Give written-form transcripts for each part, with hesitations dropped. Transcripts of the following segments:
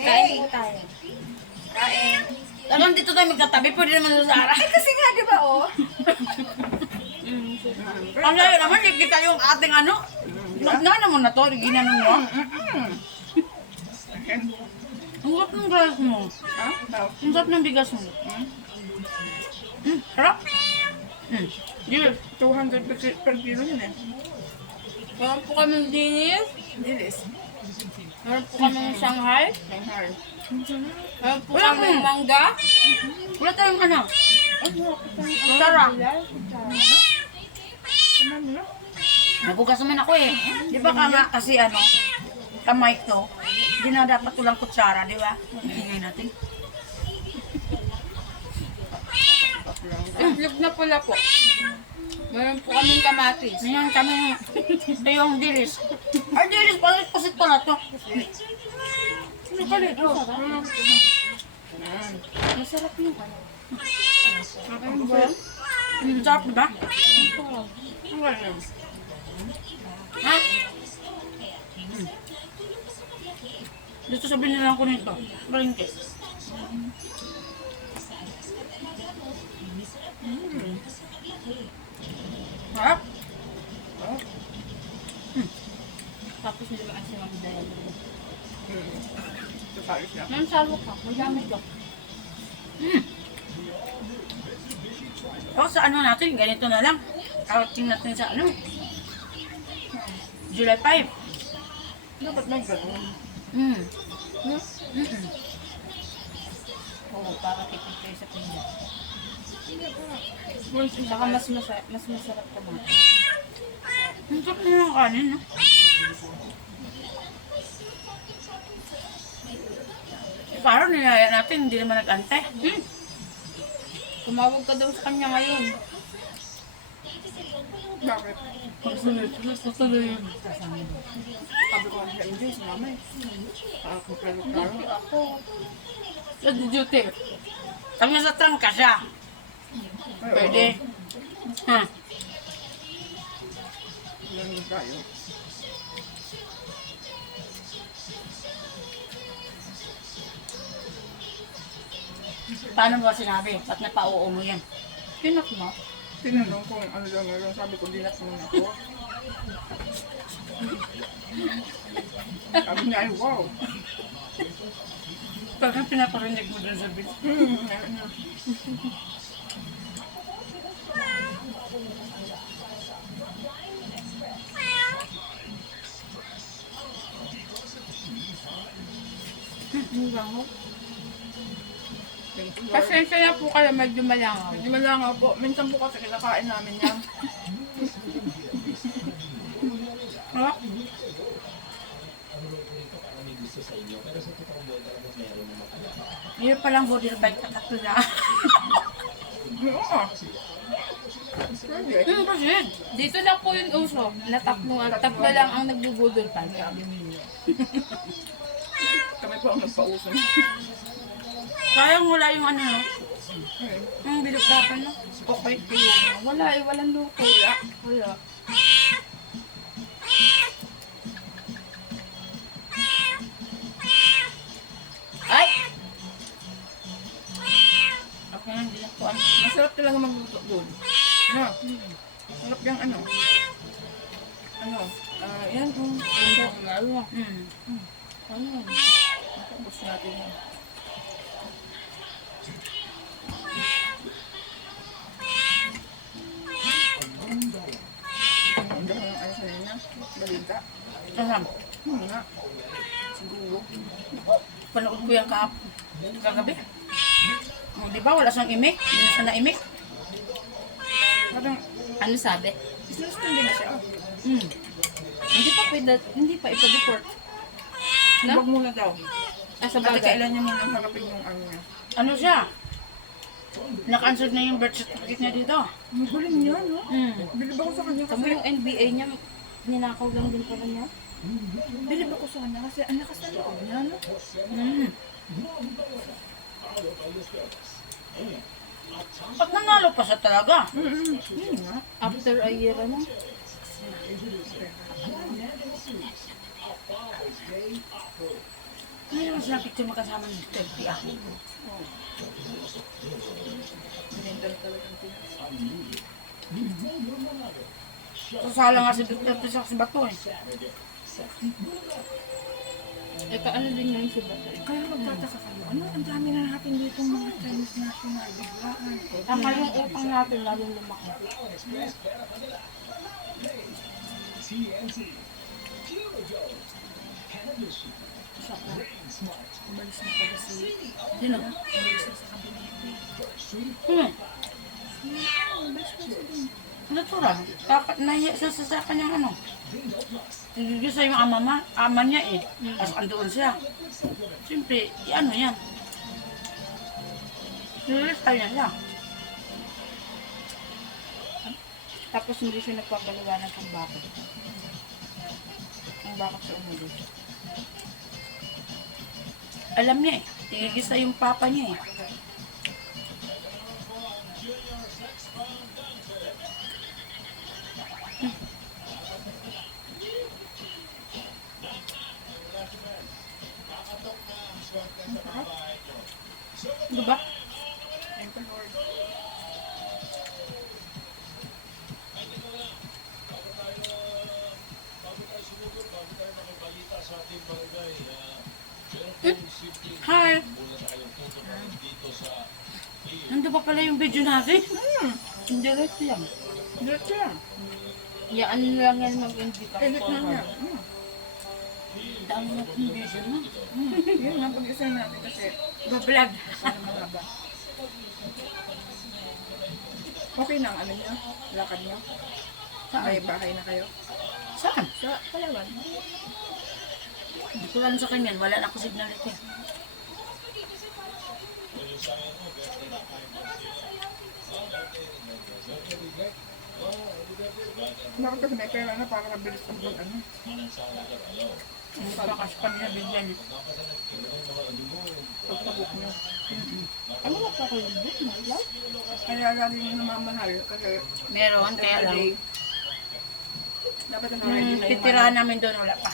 Kain po tayo. Kain. Talagang dito tayo magkatabi, pwede naman sa Sara. Ay, kasi nga, di ba, oh? Ang layo naman, nakikita yung ating ano. Nagna naman na to, ginanong mo. Ang sarap ng bigas mo. Ha? Ang sarap ng bigas mo. Sarap. Yes. 200 per kilo yun eh. Meron po kami dinis. Dilis. Meron po kami Shanghai. Shanghai. Meron po kami mangga. Wala tayong ano. Sarap. Nagugas naman ako eh. Di ba ka nga kasi ano, kamay to, hindi na dapat tulang kutsara, di ba? Hingay natin. Itlog na pula po. Meron po kaming kamatis. Ngayon kami, ito yung dilis. Ay, dilis, pasit pala to. Ano pala ito? Masarap yung ano. Ang sarap, di ba? Ha? Dito sa binilang ko nito. Balingke. Sarap. Tapos nilamaan si Mami Dayan. Sasalis na. Ma'am, salo ka. May gamit ko. O, sa ano natin, ganito na lang. Outing natin sa ano. July 5. Dapat may ganun. Oo, para tipid kayo sa pinda. Once Saka mas masarap naman. Ang sarap na yung kanin, no? Parang nilaya natin, hindi naman nag-antay. Tumawag ka daw sa kanya ngayon. Bakit? Susunod yun. Sabi ko sa India, si mama eh. Kung klaro-klaro. Ako. Sa duty. Pag nasa trangka siya, pwede. Ha? Ganun tayo. Paano mo sinabi? Ba't napauo mo yan? Pinak mo? Tinanong ko ano daw meron. Sabi ko, dinat muna ako. Sabi niya, ay wow. Parang pinaparinig mo dun sa video. Ang bango. Pasensya na po kayo, medyo malangaw. Hindi man lang po. Minsan po kasi kinakain namin yan. Ha? Ngayon palang body bike na tatlo na. Oo. Pwede. Kasi. Dito lang po yung uso. Tatlo lang ang nagbubudol pa. Kami po ang nagpauso. Kayang wala yung ano, no? Yung bilog-dapan, no? Okay. Wala eh, walang luto. Wala. Ay! Okay na, hindi na po. Masarap talaga magluto doon. Ano? Sarap yung ano. Ano? Yan kung Ano? ano. Tapos natin yan. Ang gano'n ang ano sa niya. Balita. Saan? Nga. Siguro. Panood ko yung kagabi. Oh, di ba? Wala siyang imik. Hindi na siya na-imik. Parang Ano sabi? sinuspend din na siya. Hindi pa ipa-deport. No? Huwag muna daw. Sa Kasi bagay. kailan niya muna harapin yung ano niya. Ano siya? Naka-answer na yung birth certificate niya dito. Ang galing niya, no? Bilib ako sa kanya Tama kasi. yung NBA niya, ninakaw lang din pala niya. Bilib ako sa kanya kasi ang lakas na loob niya, no? Pag nanalo pa siya talaga. Yun nga. After a year, ano? Ngayon naman sila picture magkasama ng 30 ako. Binindal talagang tinas. Sasala nga si Duterte sa bato eh. Ano din yun si Bato. Kaya magtataka kayo, ano, ang dami na natin dito mga Chinese national biglaan. Tama yung utang natin lalong lumaki. Umalis na pala si... Sino? Umalis na sa kabinete. Natural. Nahiya siya sa kanyang ano. Hindi sa yung ama niya eh. Tapos andoon siya. Siyempre, ano yan. Nililistay niya siya. Tapos hindi siya nagpapaliwanag kung bakit. Kung bakit siya umulis. Alam niya eh. Tigigisa yung papa niya eh. Diba? Thank you, Lord. Hi! Nandun pa pala yung video natin? Diretso yan. Diretso yan. Yan lang yan mag-indicate. Edit na niya. Dami natin yung video na. Yun nga, pag-isa natin kasi Bablog. sana mahaba. Okay na ang ano niyo? Lakad niyo? May bahay na kayo? Saan? Sa Palawan. Hindi ko lang sa kanyan. Wala na ako signal ito. Bakit kasi may pera na para mabilis ang vlog ano? Bakas pa niya bigyan. Pagpabok niyo. Ano ba pa kayo dito? Love? Kaya lagi yung namamahal kasi Meron, kaya lang. everyday. Dapat ang ready na yung Titirahan namin doon, wala pa.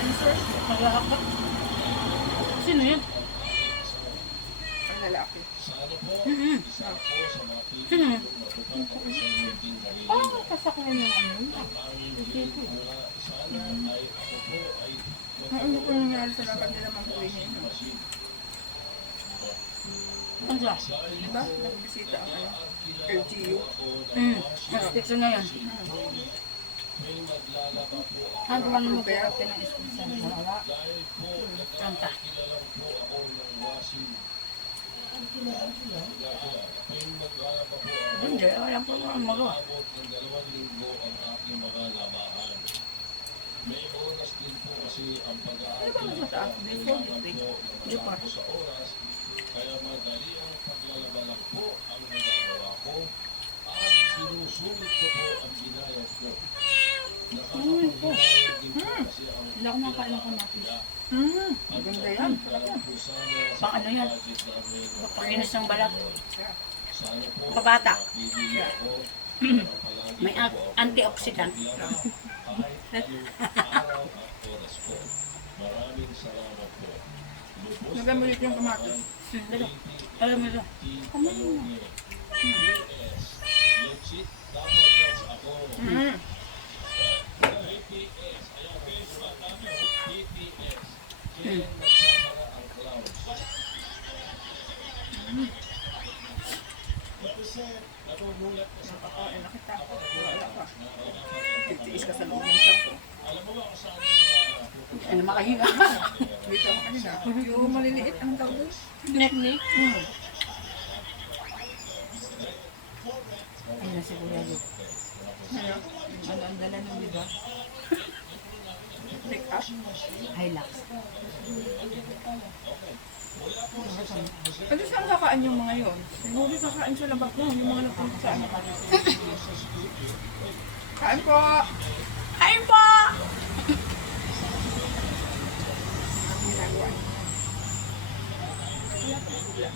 kain, sir. Maghahakot. Sino yun? Ang lalaki. Sino yun? Parang kasakyan yung ano. Dito. Ano po nangyari sa lakad nila Ma'am Queenie? Ano siya? Diba? Nagbisita ang ano? LGU. Mas na yan. Hagawa na mag-uwate ng iskusan. Wala. Kanta. Hindi, wala po mga magawa. Ano ba mataas? Before district. Hindi pa. Hindi ako nakain ng kamatis. Maganda yan. Pang ano yan? Pakinis ng balat. Pabata. May antioxidant. Nagamulit yung kamatis. Dalo. Alam mo ito. Nakakain na kita. Wala pa. Titiis ka sa loob ng sako. Ano makahinga? Dito ako kanina. Yung maliliit ang tawag. Nek-nek. Ayun na si Kuya Luke. Ano? Ano ang dala ng diba? Pick up. Hilux. Ano saan kakain yung mga yun? Siguro kakain sa labak mo. Yung mga napunta sa ano. Kain po! Ay po! tuturuan. Wala pa sila.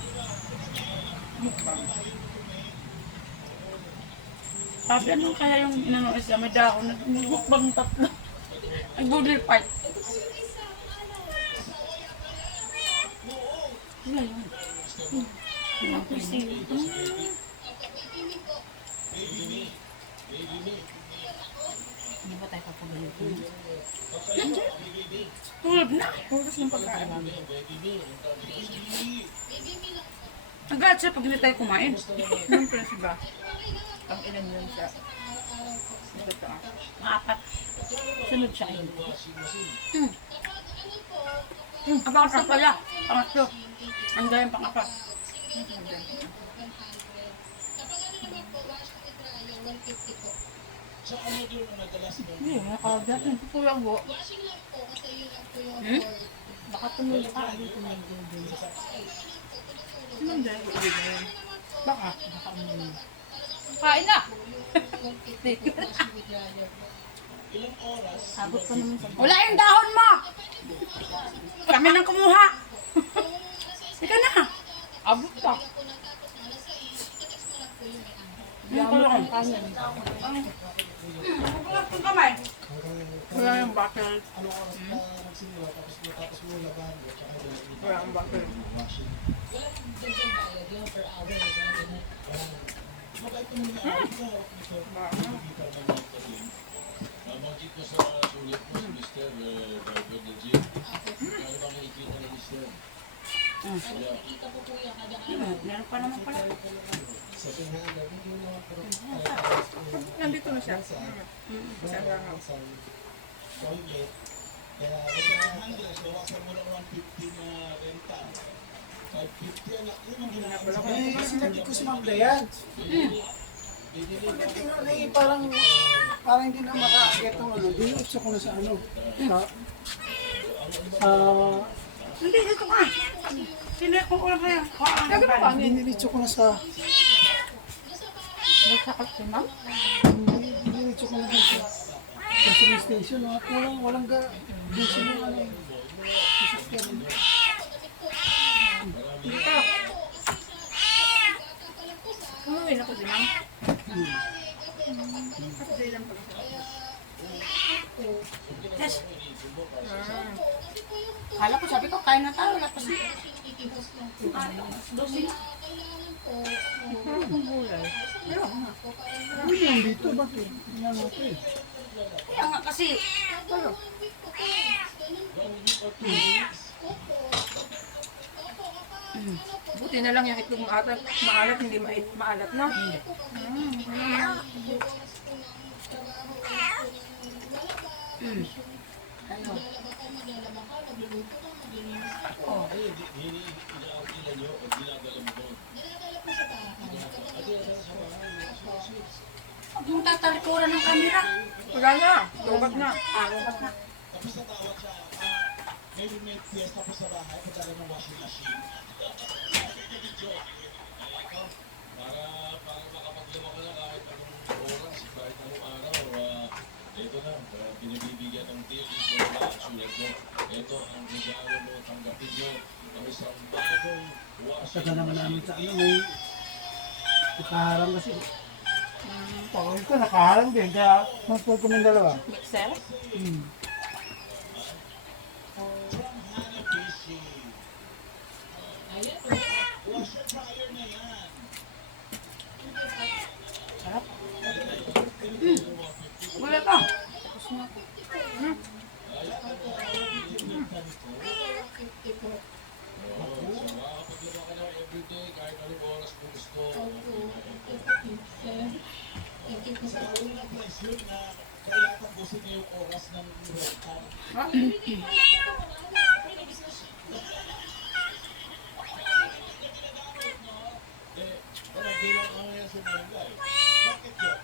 Mukbang. Sabi ano kaya yung inano isa, may dahon, nagbukbang tatlo. Nag-budil part. Wala yun. Ako sila. Hindi ba tayo papagalitin? Tulog na. Oras ng pagkain. Agad siya pag hindi tayo kumain. Siyempre si ba? Ang ilan yun siya. Ito to ah. Apat. Sunod siya kayo. Abang pala. Pangatlo. Ang gayang pang-apat. Hindi, nakakagat. Nagpupulang po. Baka tumulong ka. Hindi tumulong din. Sinong dahil ko ulit na yun? Baka. Kain na! Abot pa naman sa... Wala yung dahon mo! Kami nang kumuha. Sige na. Abot pa. Yung kulong. Kanin. Kulong kung kamay. Wala yung butter. Wala yung butter. Meron pa naman pala. Nandito na siya. Sa langaw. Sinabi ko si Ma'am Dayan. Pagdating na parang hindi na makaakyat ang ano. Dinutso ko na sa ano. Hindi, ito ka. Sinek mo ulang kaya. Sabi mo pa, Dinitso ko na sa... Nagsakot si ma'am? Dinitso ko na sa gasoline station. At walang diesel yung ano. Sasakyan. umuwi na po si ma'am. Kasi lang pala siya. Yes. Kala ko, sabi ko, kain na tayo. Wala pa siya. Dosi na. Ang gulay. Uy, yan dito. Bakit? Yan ito eh. Kaya nga kasi. Buti na lang yung itlog maalat, hindi maalat na. Ano? Huwag mong tatalikuran ng kamera. Wala na. Lubat na. Lubat na. Ito na, pinabibigyan ng tiis mo na sulat mo. Ito ang regalo mo, tanggapin mo ang isang bagong Saka naman namin sa ano. May nakaharang kasi. Pagod ko, nakaharang din. Kaya magpag kami dalawa. Mixer? Wala ka. everyday, kahit anong oras mo gusto. Kailangan tapusin niyo yung oras ng renta. Walang bilang ang yan sa Mengay. Bakit yun?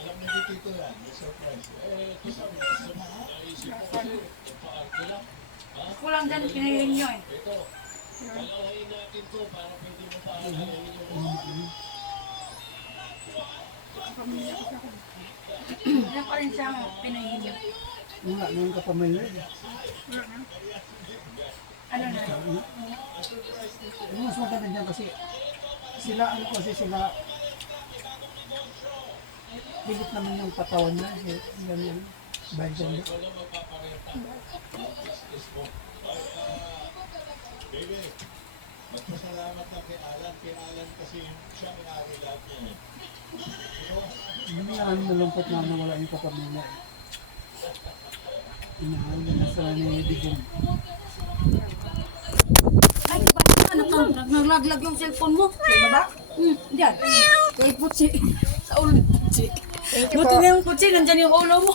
Alam na dito ito yan, may surprise. Ito sabi ko, naisip ko kasi, nagpa-arte lang. Kulang dyan, pinayin nyo eh. Ito, palawain natin to para pwede mo paalayin yung Yan pa rin siya, pinayin nyo. Wala naman kapamilya. Ano na? Yung mas maganda dyan kasi sila, ano kasi sila, bilit naman yung patawan na. Yan yan. Bahal dyan. Baby, magpasalamat lang kay Alan. Kay Alan kasi siya ang ari lahat niya. Hindi nga ano nalungkot na wala yung kapamilya. Inahaw na sa ni Digong. Ay, ba? Ano ka? Naglaglag yung cellphone mo. Sa baba? Diyan. Kay Putsi. Sa ulo ni Putsi. Buti na yung Putsi, nandyan yung ulo mo.